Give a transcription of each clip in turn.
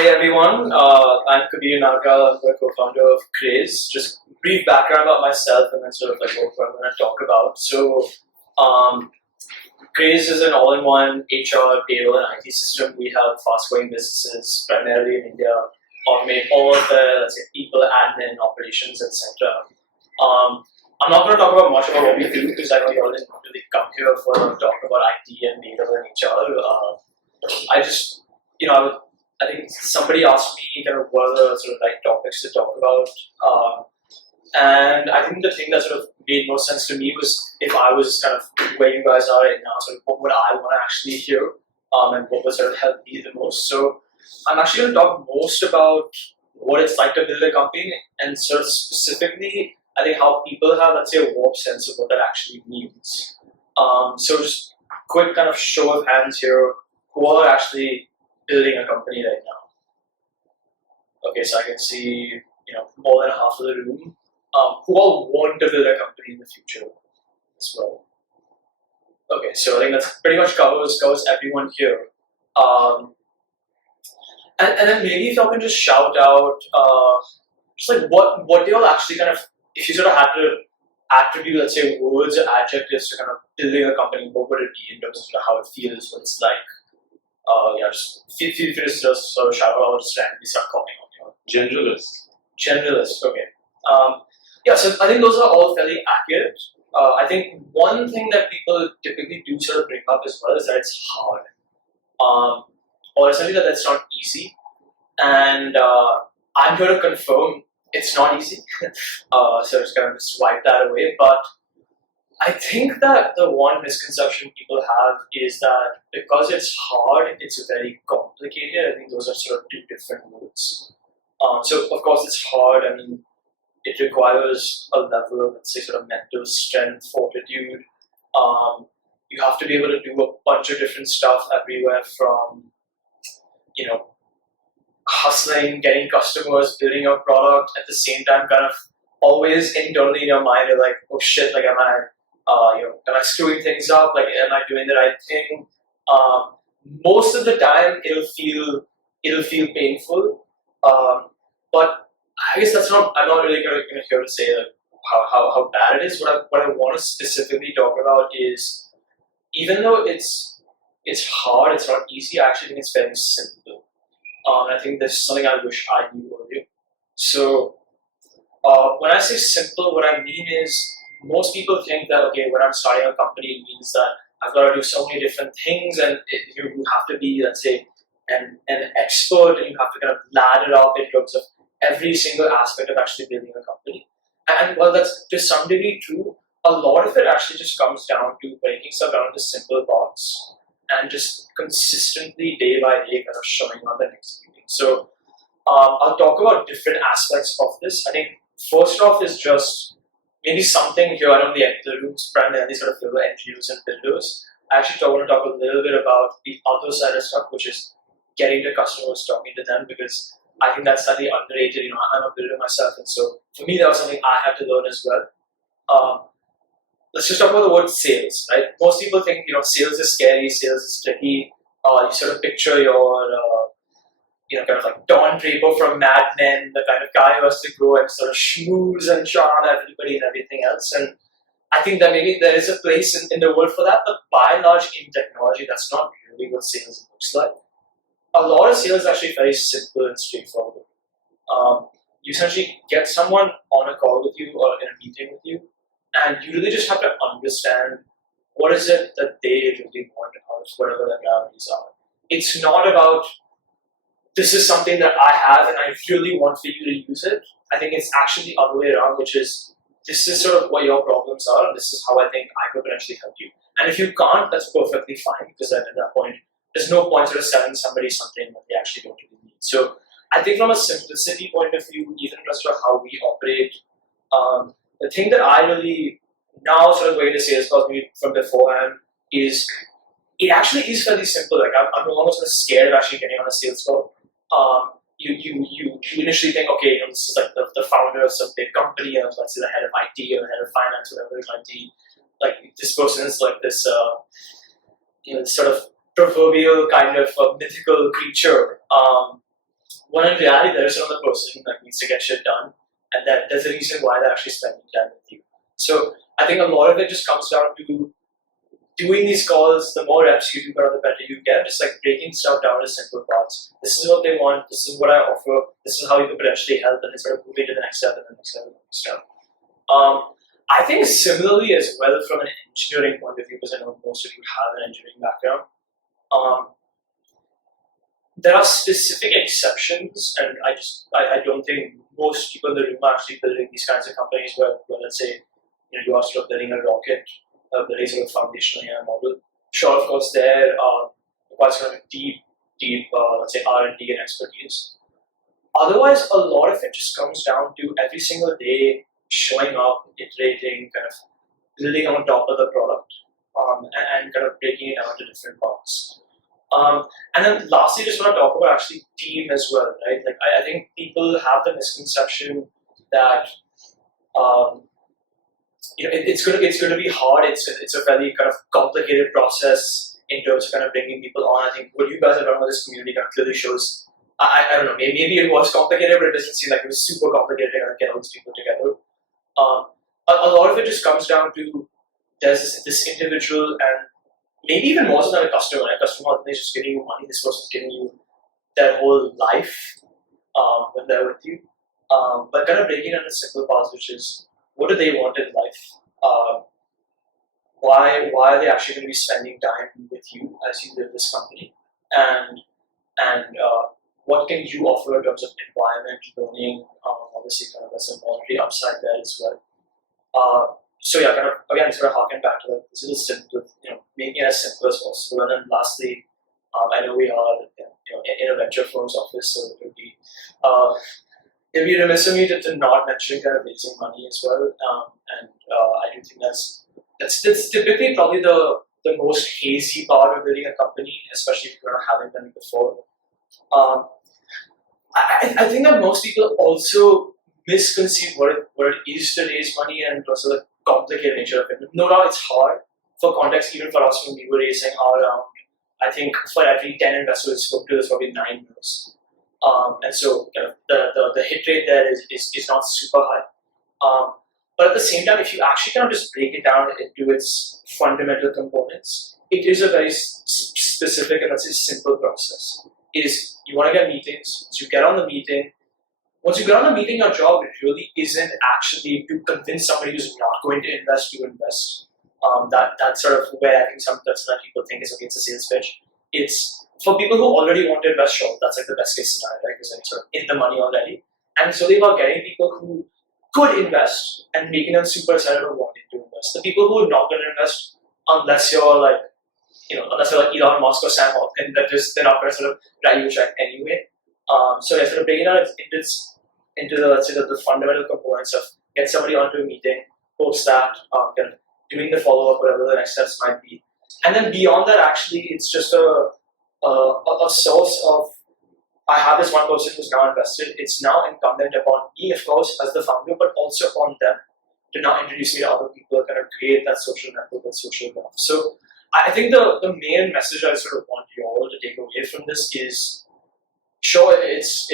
Hey everyone, I'm Kabir Nagral. I'm the co-founder of Craze. Just brief background about myself and then sort of like what I'm going to talk about. Craze is an all-in-one HR, payroll, and IT system. We help fast-growing businesses, primarily in India, automate all of their, let's say, people, admin, operations, etc. I'm not going to talk about much about what we do because I know you all didn't really come here for talk about IT and payroll and HR. I think somebody asked me kind of what are the sort of like topics to talk about, and I think the thing that sort of made most sense to me was if I was kind of where you guys are right now, sort of what would I want to actually hear, and what would sort of help me the most. So I'm actually going to talk most about what it's like to build a company, and sort of specifically, I think how people have, let's say, a warped sense of what that actually means. So just quick kind of show of hands here, who are actually building a company right now? Okay, so I can see, more than half of the room. Who all want to build a company in the future as well? Okay, so I think that pretty much covers everyone here. And then maybe if y'all can just shout out, just like what do y'all actually kind of, if you sort of had to attribute, let's say, words or adjectives to kind of building a company, what would it be in terms of sort of how it feels, what it's like? Just feel free to just sort of shout out, just randomly start calling on you. Generalist, okay. So I think those are all fairly accurate. I think one thing that people typically do sort of bring up as well is that it's hard. Or essentially that it's not easy. And I'm here to confirm it's not easy. So just kind of swipe that away. But I think that the one misconception people have is that because it's hard, it's very complicated. I think those are sort of two different words. So of course it's hard. I mean, it requires a level of, let's say, sort of mental strength, fortitude. You have to be able to do a bunch of different stuff everywhere from, hustling, getting customers, building your product at the same time, kind of always internally in your mind, you're like, oh shit, like am I screwing things up? Like, am I doing the right thing? Most of the time, it'll feel painful. But I guess I'm not really going to here to say like how bad it is. What I want to specifically talk about is, even though it's hard, it's not easy. I actually think it's very simple. And I think that's something I wish I knew earlier. So when I say simple, what I mean is, most people think that, okay, when I'm starting a company, it means that I've got to do so many different things, and you have to be, let's say, an expert, and you have to kind of ladder up in terms of every single aspect of actually building a company. And while that's to some degree true, a lot of it actually just comes down to breaking stuff down into simple parts and just consistently, day by day, kind of showing up and executing. So I'll talk about different aspects of this. I think first off is just maybe something here. I know the room's primarily sort of filled with engineers and builders. I actually want to talk a little bit about the other side of stuff, which is getting to customers, talking to them, because I think that's slightly underrated. I'm a builder myself, and so for me, that was something I had to learn as well. Let's just talk about the word sales, right? Most people think, sales is scary, sales is tricky. You sort of picture your, kind of like Don Draper from Mad Men, the kind of guy who has to go and sort of schmooze and charm everybody and everything else. And I think that maybe there is a place in the world for that, but by and large in technology, that's not really what sales looks like. A lot of sales is actually very simple and straightforward. You essentially get someone on a call with you or in a meeting with you, and you really just have to understand what is it that they really want out of whatever their priorities are. It's not about, this is something that I have and I really want for you to use it. I think it's actually the other way around, which is, this is sort of what your problems are, and this is how I think I could potentially help you. And if you can't, that's perfectly fine, because then at that point, there's no point sort of selling somebody something that they actually don't really need. So I think from a simplicity point of view, even just for how we operate, the thing that I really now sort of going to sales calls maybe from beforehand is, it actually is fairly simple. Like I'm no longer sort of scared of actually getting on a sales call. You initially think, okay, this is like the founder of some big company, and let's say the head of IT or the head of finance, whatever it might be. Like this person is like this, sort of proverbial kind of mythical creature. when in reality there is another person that needs to get shit done, and that there's a reason why they're actually spending time with you. So I think a lot of it just comes down to doing these calls. The more reps you do, the better you get. Just like breaking stuff down to simple parts. This is what they want. This is what I offer. This is how you can potentially help, and then sort of moving to the next step and the next step and the next step. I think similarly as well from an engineering point of view, because I know most of you have an engineering background. There are specific exceptions, and I don't think most people in the room are actually building these kinds of companies where let's say you are sort of building a rocket, building sort of foundational AI model. Sure, of course, there requires kind of deep let's say R&D and expertise. Otherwise, a lot of it just comes down to every single day showing up, iterating, kind of building on top of the product, and kind of breaking it down to different parts. And then lastly, just want to talk about actually team as well, right? Like I think people have the misconception that it's going to be hard. It's a very kind of complicated process in terms of kind of bringing people on. I think what you guys have done with this community kind of clearly shows. I don't know. Maybe it was complicated, but it doesn't seem like it was super complicated to kind of get all these people together. A lot of it just comes down to there's this individual, and maybe even more so than a customer. A customer is just giving you money. This person's giving you their whole life when they're with you. But kind of breaking down the simple parts, which is what do they want in life? Why are they actually going to be spending time with you as you build this company? And what can you offer in terms of environment, learning, obviously kind of there's a monetary upside there as well. So yeah, kind of again sort of harking back to this is simple, making it as simple as possible. And then lastly, I know we are in a venture firm's office, so it would be remiss of me to not mention kind of raising money as well. And I do think that's typically probably the most hazy part of building a company, especially if you're not having done it before. I think that most people also misconceive what it is to raise money and also the complicated nature of it. No doubt it's hard. For context, even for us when we were raising our round, I think for every 10 investors we spoke to, there's probably 9 no's. And so kind of the hit rate there is not super high. But at the same time, if you actually kind of just break it down into its fundamental components, it is a very specific and let's say simple process. Is you want to get meetings, so you get on the meeting. Once you get on the meeting, your job really isn't actually to convince somebody who's not going to invest to invest. That's sort of where I think that's what people think is okay, it's a sales pitch. It's for people who already want to invest, sure, that's like the best case scenario, right? Because they're sort of in the money already. And so they were getting people who could invest and making them super excited about wanting to invest. The people who are not going to invest, unless you're like Elon Musk or Sam Altman, they're not going to sort of write you a check anyway. So yeah, sort of breaking down into the let's say the fundamental components of get somebody onto a meeting, post that, kind of doing the follow up, whatever the next steps might be, and then beyond that, actually, it's just a source of I have this one person who's now invested. It's now incumbent upon me, of course, as the founder, but also upon them to now introduce me to other people, kind of create that social network, that social graph. So I think the main message I sort of want you all to take away from this is, sure, it's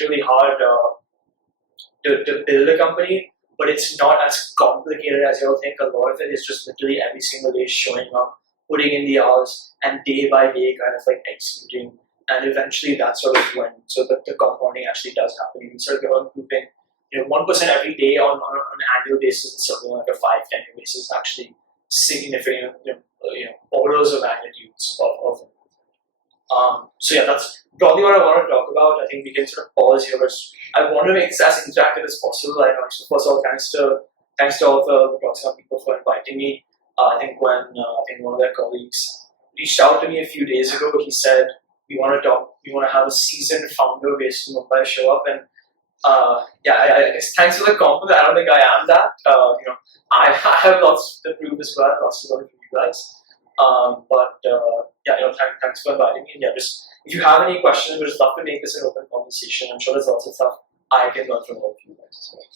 really hard to build a company, but it's not as complicated as you all think. A lot of it is just literally every single day showing up, putting in the hours, and day by day kind of like executing. And eventually that's sort of when the compounding actually does happen. You sort of improving, 1% every day on an annual basis, and something like a 5-10 year basis, actually significant, orders of magnitudes of it. So yeah, that's probably what I want to talk about. I think we can sort of pause here. I want to make this as interactive as possible. I know. So first of all, thanks to all the Proxima people for inviting me. I think when one of their colleagues reached out to me a few days ago, he said we want to have a seasoned founder based in Mumbai show up, and I guess thanks for the compliment. I don't think I am that. I have lots to prove as well, lots to learn from you guys. Thanks for inviting me. And just if you have any questions, we'd just love to make this an open conversation. I'm sure there's lots of stuff I can learn from all of you guys as well.